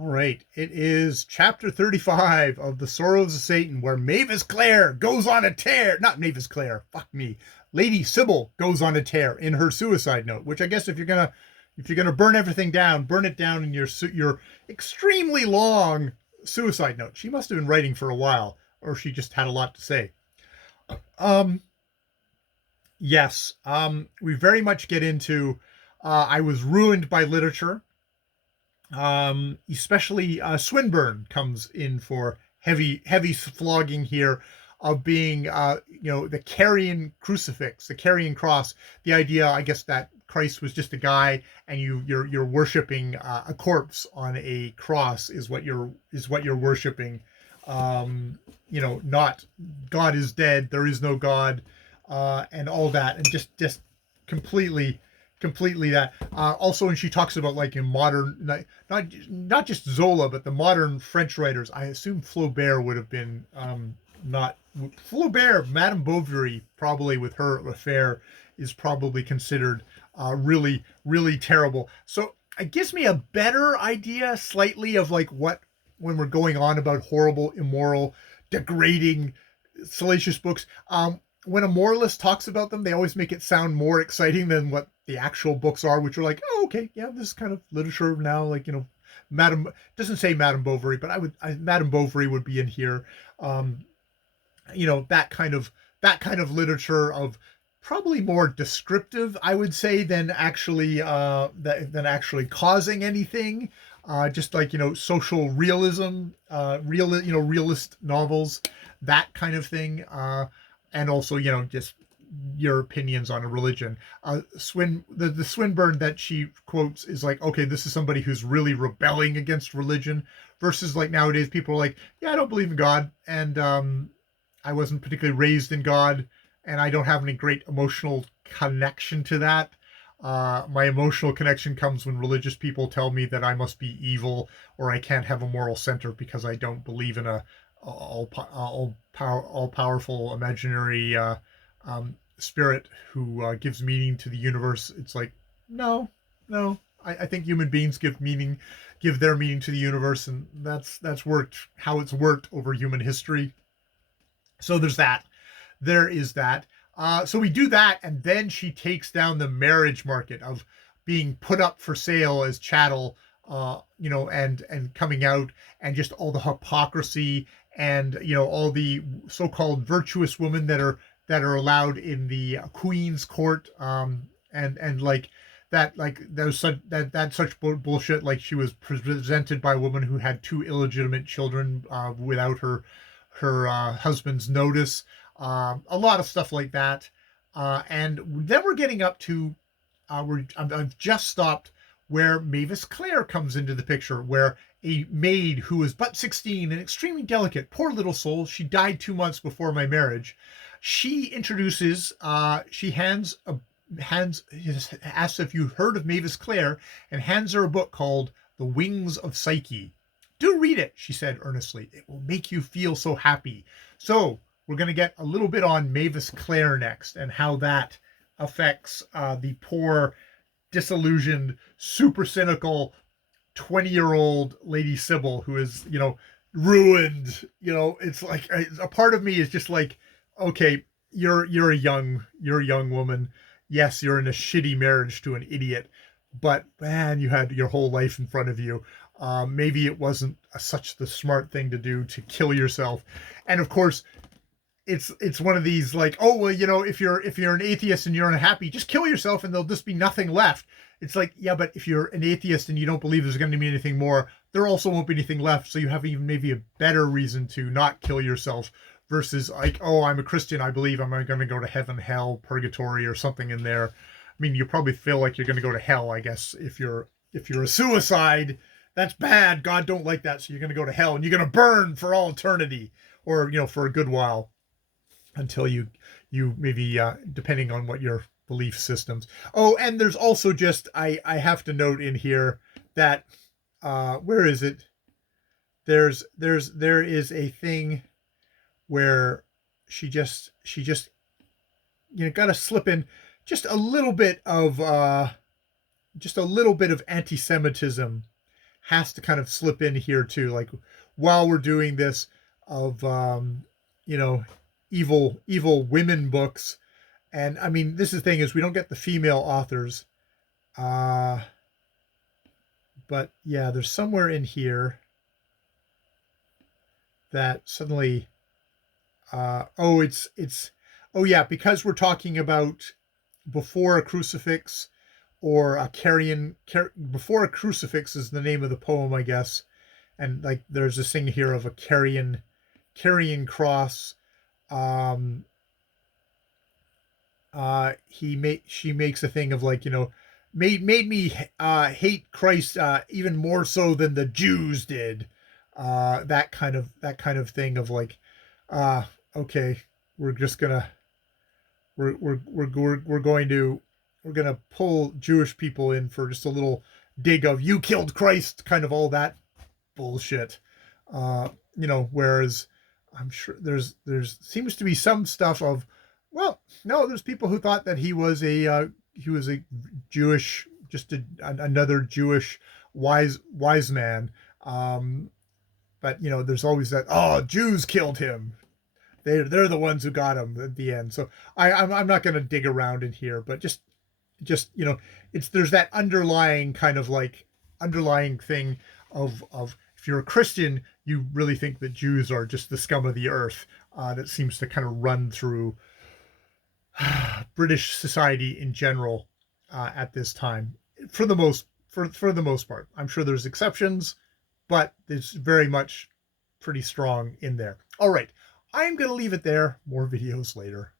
All right. It is chapter 35 of the Srrws of Satan, where Mavis Clare goes on a tear. Not Mavis Clare, fuck me. Lady Sybil goes on a tear in her suicide note, which I guess if you're gonna burn everything down, burn it down in your extremely long suicide note. She must have been writing for a while, or she just had a lot to say. Um, yes. We very much get into I was ruined by literature. Especially Swinburne comes in for heavy flogging here of being, the carrying crucifix, the carrying cross. The idea, I guess, that Christ was just a guy, and you're worshiping a corpse on a cross is what you're worshiping. Not God is dead, there is no God, and all that, and just completely that. Also, when she talks about like in modern, not just Zola, but the modern French writers, I assume Flaubert would have been not Flaubert. Madame Bovary, probably with her affair, is probably considered really terrible. So it gives me a better idea, slightly, of like what when we're going on about horrible, immoral, degrading, salacious books. When a moralist talks about them, they always make it sound more exciting than what the actual books are, which are like, oh, okay, yeah, this is kind of literature now. Like, Madame doesn't say Madame Bovary, but Madame Bovary would be in here. Um, that kind of literature of probably more descriptive, I would say, than actually causing anything. Just like social realism, realist novels, that kind of thing. And also just your opinions on a religion. The Swinburne that she quotes is like, okay, this is somebody who's really rebelling against religion, versus like nowadays people are like, yeah, I don't believe in God, and I wasn't particularly raised in God, and I don't have any great emotional connection to that. My emotional connection comes when religious people tell me that I must be evil, or I can't have a moral center because I don't believe in a all powerful imaginary spirit who gives meaning to the universe. It's like, no, no. I think human beings give their meaning to the universe, and that's worked how it's worked over human history. So there's that. There is that. So we do that, and then she takes down the marriage market of being put up for sale as chattel, and coming out, and just all the hypocrisy, and all the so-called virtuous women that are allowed in the queen's court, and like that was such that such bullshit. Like, she was presented by a woman who had two illegitimate children without her husband's notice. A lot of stuff like that. And then we're getting up to I've just stopped where Mavis Clare comes into the picture, where a maid who was but 16 and extremely delicate, poor little soul, she died 2 months before my marriage. She introduces, she asks if you've heard of Mavis Clare, and hands her a book called The Wings of Psyche. Do read it, she said earnestly. It will make you feel so happy. So we're going to get a little bit on Mavis Clare next, and how that affects the poor, disillusioned, super cynical 20-year-old Lady Sybil, who is, ruined. It's like a part of me is just like, okay, you're a young woman. Yes, you're in a shitty marriage to an idiot, but man, you had your whole life in front of you. Maybe it wasn't such the smart thing to do to kill yourself. And of course, it's one of these like, oh well, if you're an atheist and you're unhappy, just kill yourself and there'll just be nothing left. It's like, yeah, but if you're an atheist and you don't believe there's going to be anything more, there also won't be anything left. So you have even maybe a better reason to not kill yourself, versus like, oh, I'm a Christian, I believe I'm going to go to heaven, hell, purgatory, or something in there. I mean, you probably feel like you're going to go to hell, I guess, if you're a suicide. That's bad. God don't like that. So you're going to go to hell, and you're going to burn for all eternity, or for a good while, until you maybe, depending on what your belief systems. Oh, and there's also just, I have to note in here that where is it? There is a thing where she just got to slip in just a little bit of anti-Semitism has to kind of slip in here too, like while we're doing this of you know, evil women books. And I mean, this is the thing, is we don't get the female authors. Uh but yeah, there's somewhere in here that suddenly oh, it's oh yeah, because we're talking about before a crucifix, or a before a crucifix is the name of the poem, I guess. And like there's this thing here of a carrying cross. um she makes a thing of like, you know, made me hate Christ even more so than the Jews did. That kind of thing of like, uh okay, we're just gonna we're going to pull Jewish people in for just a little dig of "you killed Christ," kind of all that bullshit. You know, whereas I'm sure there's seems to be some stuff of, well, no, there's people who thought that he was a Jewish, just another Jewish wise man. But you know, there's always that, oh, Jews killed him. They're the ones who got him at the end. So I'm not going to dig around in here, but just you know, it's there's that underlying kind of like underlying thing of if you're a Christian, you really think that Jews are just the scum of the earth. That seems to kind of run through British society in general at this time, for the most part. I'm sure there's exceptions, but it's very much pretty strong in there. All right, I'm going to leave it there. More videos later.